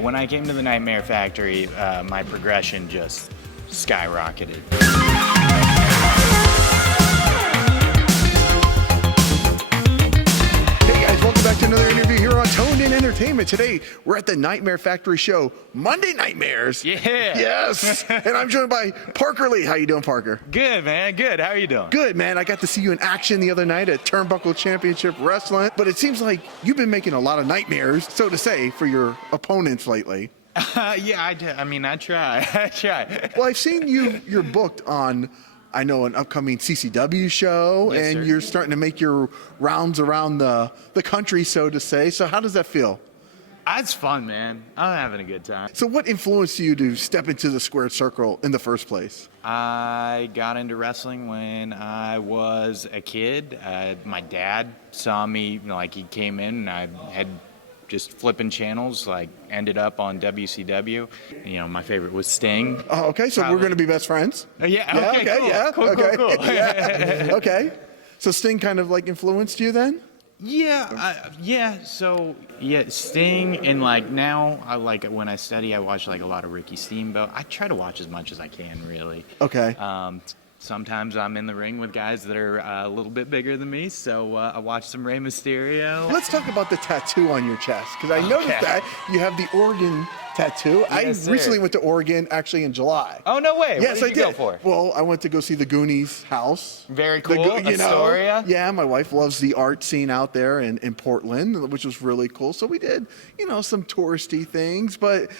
When I came to the Nightmare Factory, my progression just skyrocketed. Welcome back to another interview here on Toned In Entertainment. Today, we're at the Nightmare Factory show, Monday Nightmares. Yeah. Yes. And I'm joined by Parker Lee. How you doing, Parker? Good, man. Good. How are you doing? Good, man. I got to see you in action the other night at Turnbuckle Championship Wrestling. But it seems like you've been making a lot of nightmares, so to say, for your opponents lately. Yeah, I do. I mean, I try. I try. Well, I've seen you're booked on, I know, an upcoming CCW show, Yes, and sir. you're starting to make your rounds around the country, so to say. So how does that feel? It's fun, man. I'm having a good time. So what influenced you to step into the squared circle in the first place? I got into wrestling when I was a kid. My dad saw me, like he came in and I had just flipping channels, like ended up on WCW. You know, my favorite was Sting. Oh, okay, so we're going to be best friends? Yeah, okay, cool. Yeah, Cool. yeah. Okay. So Sting kind of like influenced you then? Yeah. So Sting, and like now, I like when I study, I watch like a lot of Ricky Steamboat. I try to watch as much as I can, really. Okay. Sometimes I'm in the ring with guys that are a little bit bigger than me, so I watch some Rey Mysterio. Let's talk about the tattoo on your chest, because I noticed that you have the Oregon tattoo. Yes, I recently sir. went to Oregon, actually, in July. Oh, no way. Yes, What did I you did. go for? Well, I went to go see the Goonies house. Very cool. Astoria? Yeah, my wife loves the art scene out there in Portland, which was really cool. So we did, some touristy things. But,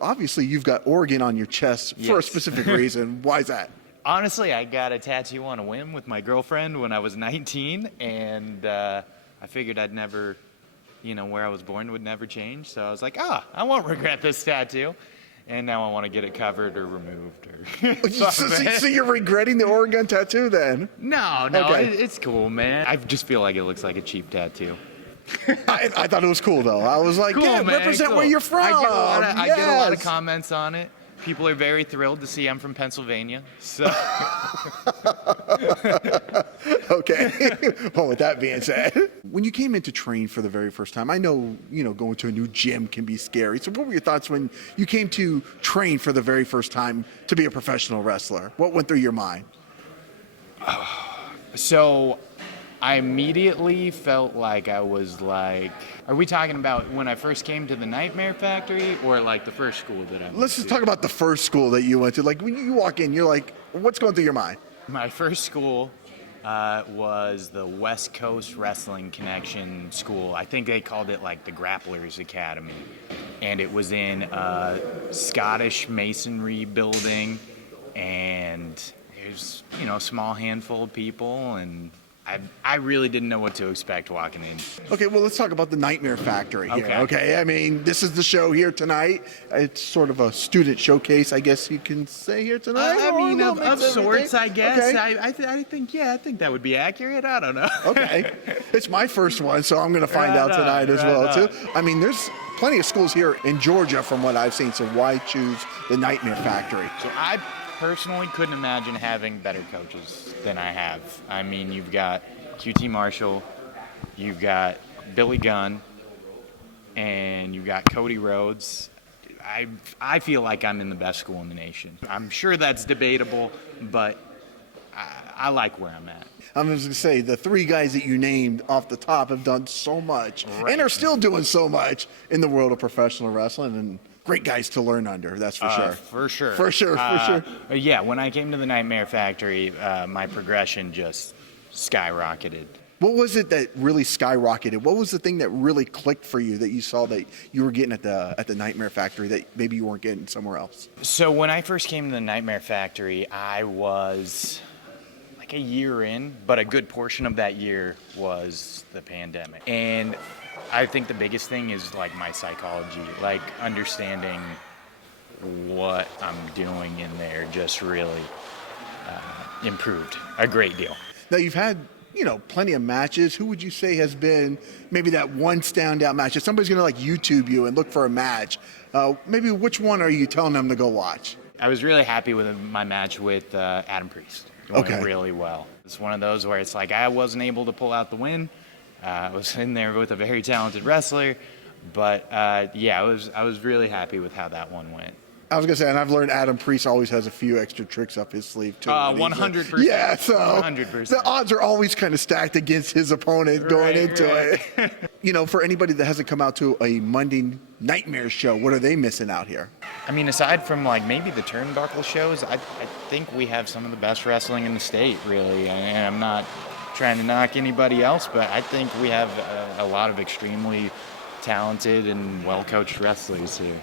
obviously you've got Oregon on your chest for a Yes. specific reason. Why is that? Honestly, I got a tattoo on a whim with my girlfriend when I was 19, and I figured I'd never, where I was born would never change. So I was like, I won't regret this tattoo. And now I want to get it covered or removed. So you're regretting the Oregon tattoo then? No, Okay. it's cool, man. I just feel like it looks like a cheap tattoo. I thought it was cool, though. I was like, Cool, yeah, man, represent cool. where you're from. I get a lot of Yes. comments on it. People are very thrilled to see I'm from Pennsylvania. So Okay. Well, with that being said, when you came in to train for the very first time, I know, going to a new gym can be scary. So what were your thoughts when you came to train for the very first time to be a professional wrestler? What went through your mind? So I immediately felt like I was like, are we talking about when I first came to the Nightmare Factory or like the first school that I went Let's just to? talk about the first school that you went to. Like when you walk in, you're like, what's going through your mind? My first school was the West Coast Wrestling Connection School. I think they called it like the Grapplers Academy. And it was in a Scottish masonry building. And there's, a small handful of people. And I really didn't know what to expect walking in. Okay, well, let's talk about the Nightmare Factory here, Okay. okay? I mean, this is the show here tonight. It's sort of a student showcase, I guess you can say here tonight. I or mean, a of little mix of sorts, I everything? guess. Okay. I think that would be accurate. I don't know. Okay. It's my first one, so I'm going to find Right out tonight on, as right well, on. too. I mean, there's plenty of schools here in Georgia from what I've seen, so why choose the Nightmare Factory? So I personally couldn't imagine having better coaches than I have. I mean, you've got QT Marshall, you've got Billy Gunn, and you've got Cody Rhodes. I feel like I'm in the best school in the nation. I'm sure that's debatable, but I like where I'm at. I'm just going to say, the three guys that you named off the top have done so much Right. and are still doing so much in the world of professional wrestling, and great guys to learn under, that's for sure. For sure. For sure. Yeah, when I came to the Nightmare Factory, my progression just skyrocketed. What was it that really skyrocketed? What was the thing that really clicked for you that you saw that you were getting at the Nightmare Factory that maybe you weren't getting somewhere else? So when I first came to the Nightmare Factory, I was like a year in, but a good portion of that year was the pandemic. And I think the biggest thing is like my psychology, like understanding what I'm doing in there just really improved a great deal. Now, you've had, plenty of matches. Who would you say has been maybe that one standout match? If somebody's going to like YouTube you and look for a match, maybe which one are you telling them to go watch? I was really happy with my match with Adam Priest. It went Okay. really well. It's one of those where it's like I wasn't able to pull out the win. I was in there with a very talented wrestler, But yeah, I was really happy with how that one went. I was gonna say, and I've learned Adam Priest always has a few extra tricks up his sleeve too. 100%. Yeah, so 100%. the odds are always kind of stacked against his opponent going into it. You know, for anybody that hasn't come out to a Monday Nightmare show, what are they missing out here? I mean, aside from like maybe the Turnbuckle shows, I think we have some of the best wrestling in the state, really. And I'm not trying to knock anybody else, but I think we have a lot of extremely talented and well-coached wrestlers here.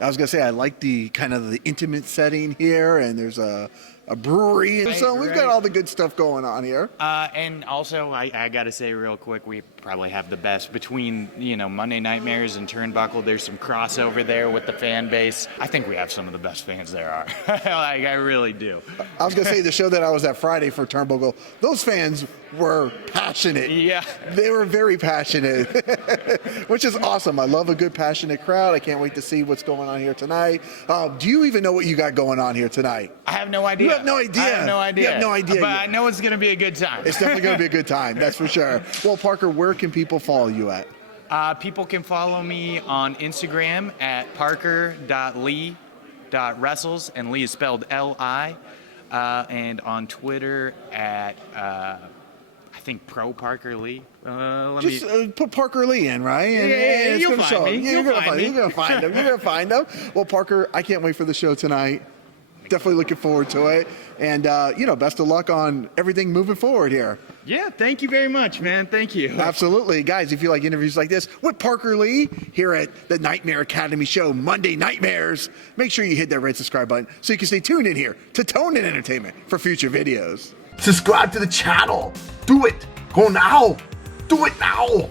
I was gonna say I like the kind of the intimate setting here, and there's a brewery, and so we've got all the good stuff going on here. And also, I got to say real quick, we probably have the best between, you know, Monday Nightmares and Turnbuckle. There's some crossover there with the fan base. I think we have some of the best fans there are. Like, I really do. I was gonna say the show that I was at Friday for Turnbuckle, those fans were passionate. Yeah. They were very passionate, which is awesome. I love a good passionate crowd. I can't wait to see what's going on here tonight. Do you even know what you got going on here tonight? I have no idea. You have no idea. I have no idea. You have no idea. But I know it's going to be a good time. It's definitely going to be a good time, that's for sure. Well, Parker, where can people follow you at? People can follow me on Instagram at parker.lee.wrestles, and Lee is spelled L-I, and on Twitter at, I think, Pro Parker Lee. Put Parker Lee in, right? And, Yeah, it's you'll gonna find show me. him. You'll You're find me. going to find him. You're going to find him. Well, Parker, I can't wait for the show tonight. Definitely looking forward to it. And, you know, best of luck on everything moving forward here. Yeah, thank you very much, man. Thank you. Absolutely. Guys, if you like interviews like this with Parker Lee here at the Nightmare Academy show, Monday Nightmares, make sure you hit that red subscribe button so you can stay tuned in here to Tone and Entertainment for future videos. Subscribe to the channel. Do it. Go now. Do it now.